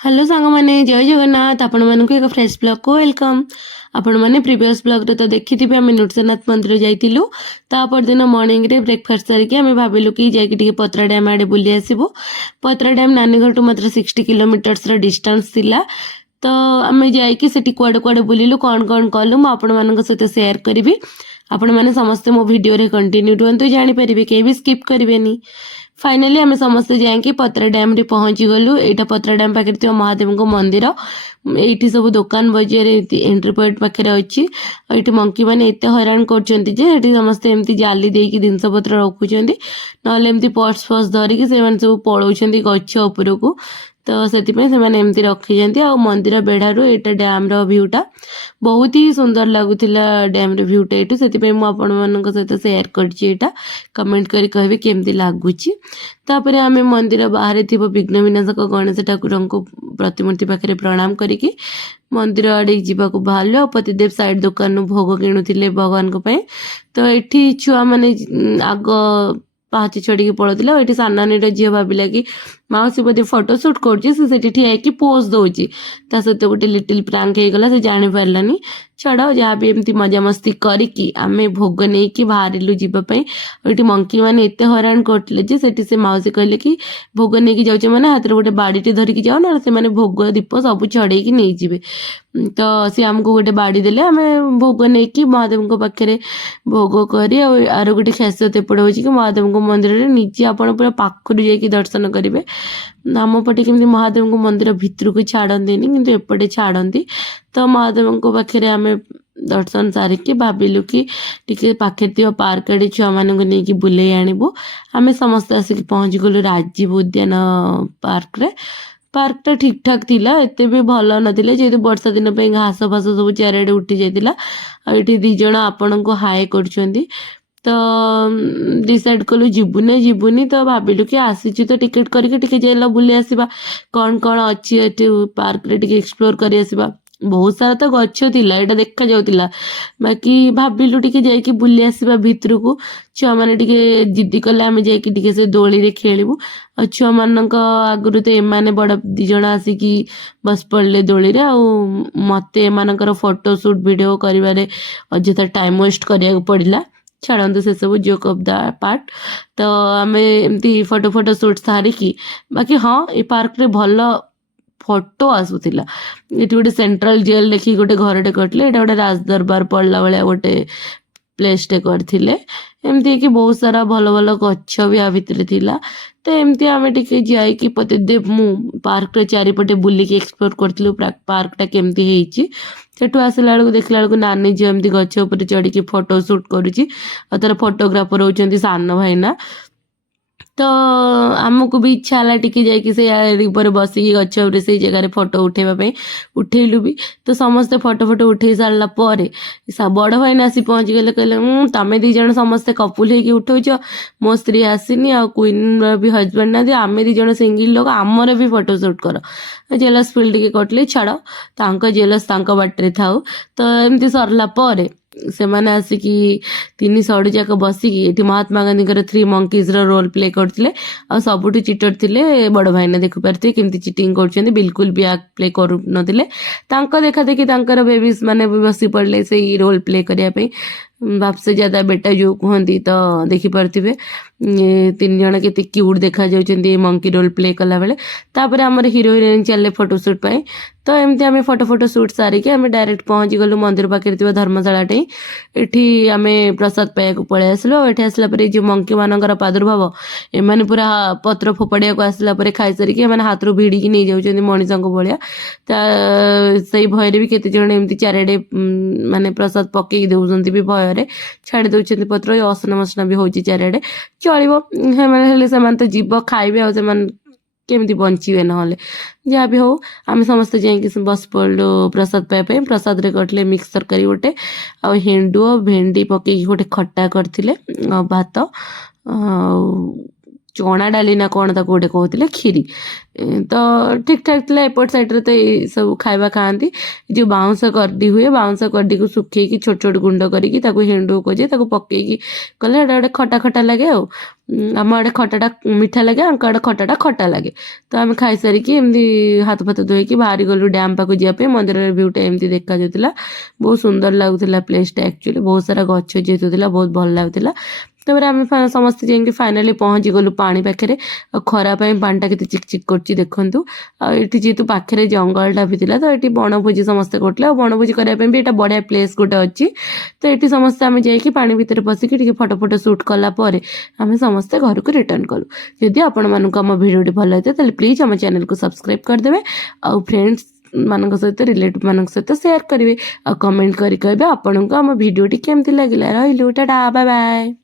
Hello सांग मैंने जय जगन्नाथ आपण मानक एक फ्रेश ब्लॉग को वेलकम। आपण मैंने प्रीवियस ब्लॉग रे तो देखी थे आम नृसिंहनाथ मंदिर जाइलु। तापर दिन मॉर्निंग रे ब्रेकफास्ट सारिकी आम भाविलु कि जाकि टिके पतरा डैम आड़े बुली आसबु। पतरा डैम नानीघर टू मात्र 60 किलोमीटर्स डिस्टेंस थिला। तो आम जाइकी सेठी कुआडे कुआडे बुलिलु कौन कौन कलु मु आपण मानक सहित शेयर करी। आपण मैंने समस्ते मो वीडियो रे कंटिन्यू रुहतु जानीपारे कहीं भी स्किप करेंगे। फाइनाली आम समस्ते जाकि पतरा डैम रे पहुँची गलु। यहाँ पतरा डैम पाखे थी महादेव को मंदिर। ये सब दुकान बजार एंट्री पॉइंट पाखे अच्छी। ये मंकी मैंने एत हैरान कर समस्ते एमती जाली देकी जिनस पत्र रखुच्च ना पर्स फर्स धरिकी सब पलाउं गछ उपरकू। तो से एमती रखी आ मंदिर बेढ़ारू यहाँ डैम भ्यूटा बहुत ही सुंदर लगुला। डैम भ्यूटा ये से सहित सेयार कर कमेंट करी कहबे केमती लगुच। तापर आम मंदिर बाहर थी विघ्न विनाशक गणेश ठाकुर को प्रतिमूर्ति पाखे प्रणाम करिकी मंदिर आड़े जावाक बाहर। पतिदेव साइड दुकान भोग किणुले भगवान को। तो ये छुआ मैंने आग पाहाच छड़ी पड़ोला। ये सानानीर झील भाविला कि मौसी बोधे फोटो सुट कर ठिया पोज दौची सहित गोटे लिटिल प्रांक होगला से जानी पारानी। छाड़ जहाँ भी एमती मजामस्ती करिकी आम भोग नहीं बाहरिलु जीवाई। ये मंकी मैंने एत हैरान करते से मौसी कहले कि भोग नहीं जाऊे मैंने हाथ में गोटे बाड़ीटे धरिकी जाओ ना से भोग दीप सब छड़े नहीं जी। तो सी आमको गोटे बाड़ी देले आम भोग नहीं महादेव पाखे भोग कर। आर गोटे खासियत एपटे हो कि महादेव मंदिर में निजे आप पूरा पाखर जा दर्शन करेंगे। आम पटे केमती महादेव मंदिर भितर को छाड़ती किंतु एपटे छाड़ती। तो महादेव पाखे आम दर्शन सारिकी भाविलु कि टिके पाखे थी पार्क आड़े छुआ मान नहीं बुले आणबू। आम समस्त आसिक पहुँची गलु राजीव उद्यान पार्क रे। पार्कटा ठीक ठाक थिला एते भी भल नथिले जेहेतु वर्षा दिन पे घास फास सब चारिआडे उठी जाइतिला। ये दी जण आपण को हाय करछंती। तो डिसाइड कलु जीवुनी तो भाविलु कि आसी तो टिकेट करके टिके जाइला बुली आसीबा कौन कौन अच्छी एठी पार्क रे टिके एक्सप्लोर करी आसीबा। बहुत सारा तो गछ थिला एटा देखा जाउतिला बाकी भाविलु टिके जाइकी बुली आसीबा भितर को। छुआ माने टिके जिद्दी कले आमे जाइकी टिके से दोली रे खेलिबु। आ छुआ मानक आगुरु तो एमाने बड़ दी जण आसिकी बस पड़ले दोली रे। आ मते एमानकर फोटो शूट वीडियो करिवारे अଯଥା टाइम वेस्ट करिया पड़िला। छाड़ू से सब जोक ऑफ द पार्ट। तो आम एमती फोटो फोटो शूट सारिकी बाकी हाँ ये पार्क रे भल फोटो आसूला। ये गोटे सेंट्रल जेल देखी गोटे घरटे करते ये गोटे राजदरबार पड़ला भाया गोटे प्लेसटे करते। एमती कि बहुत सारा भल भल गछ भी आ भितर थिला। तो एमती आम टिके जाइकी पतिदेव मु पार्क रे चारिपटे बुलिकी एक्सप्लोर करथिलु पार्कटा केमती हेइची। सेठू आसला बेलू देखला बेलू नानी झील एमती गछ उपर चढ़ी फोटो शूट करुची। तार फोटोग्राफर होउचंती सान भाईना। तो आमको भी इच्छा है टिके जाइए से बसिकी गछ से जगह फोटो उठेबाई उठेलु भी। तो समस्ते फोटो फोटो उठे सारा पर बड़ भाई आसी पहुँची गले कहले तमें दी जन समस्ते कपुल होगी उठौच मो स्त्री आसीनी आ क्वीन भी हजबैंड ना आम दी जन सिंगल लोक आमर भी फोटो शूट कर। जेलस फिल टिके कटले छाड़ जेलस बाटे थाउ। तो एमती सरला पर से मैंने आसिकी 3 सड़ जाक बसिकी ये Mahatma Gandhi 3 monkeys role play करते। आ सबुठ चिटर थे बड़ भाईना देखी पारे केमती चिटिंग कर बिल्कुल भी एक्ट प्ले करू नथिले। देखा देखी बेबीज मैंने भी बसी पड़े से रोल प्ले करने बाप से ज्यादा बेटा जो कहती। तो देखिपे 3 जन के क्यूट देखा जाउछंती मंकी रोल प्ले कला बेले। तापर आमर हीरो हिरोइन चले फोटोशूट पाई। तो एमती आम फोटो शूट सारिकी आम डायरेक्ट पहुँची गलु मंदिर पाखे धर्मशाला। एठी आम प्रसाद पाइक पलि आसलु। ये आसला जो मंकी मानकर प्रादुर्भाव एमाने पूरा पत्र फोपाड़िया को आसला खाई सारिकी एमाने हाथ रू भिड़िकी नहीं जाउछंती मनीषा भाया। से भय भी केते जण एमती चारिआडे माने प्रसाद पकई दउछंती भी भय छाड़ी दउछंती पत्र। असना मसना भी होउची चारिआडे चलिबो से तो जीव खाइबे आ केमती बंचे ना जहाँ भी हो। आम समस्त जाइए बस पड़ो प्रसाद पाइबा। प्रसाद रे करते मिक्स तरकारी गोटे आ हेंडु भेंडी पकई गोटे खट्टा करते भात चना डाली ना कौन ताको गोटे कहते खीरी तो ठीक ठाक था। एपट साइड्रे तो ये सब खाଇବା खाती जो बाउंस करडी हुए बाउंस करडी को सुखेकी छोट छोट गुंड करके हेंडू खोजे पकईकी कले गोटे खटा खटा लगे आम आड़े खटाटा मीठा लगे आंक आड़े खटाटा खटा लगे। तो आम खाई सारिकी एमती हाथ फाथ धोईकी बाहरी गलु डैम पाक जावाई मंदिर भ्यूटा एमती देखा जाता बहुत सुंदर लगुला प्लेसटा एक्चुअली बहुत सारा गछ जेहेतु बहुत भल लगुला। तापर आम समस्ते जाइए फाइनाली पहुँची गलु पानी पाखे खरा पाटा के चिकचिक कर देखु आठी जेहतु पाखे जंगलटा भी था तो ये बनभोजी समस्ते करते बनभोजी करने भी यहाँ बढ़िया प्लेस गोटे अच्छी। तो ये समस्ते आम जाकि पानी भितर पशिकी फोटो फोटो सुट कलापर आम समस्ते घर को रिटर्न कलु। जदि आपण मानक आम भिडियोटी भल लगे तो प्लीज आम चैनल को सब्सक्राइब करदे आउ फ्रेंड्स मान सहित रिलेटिव मान सहित शेयर करेंगे आ कमेंट करेंगे आपन को आम भिडियोटी केमती लगे रही टाटा बाय बाय।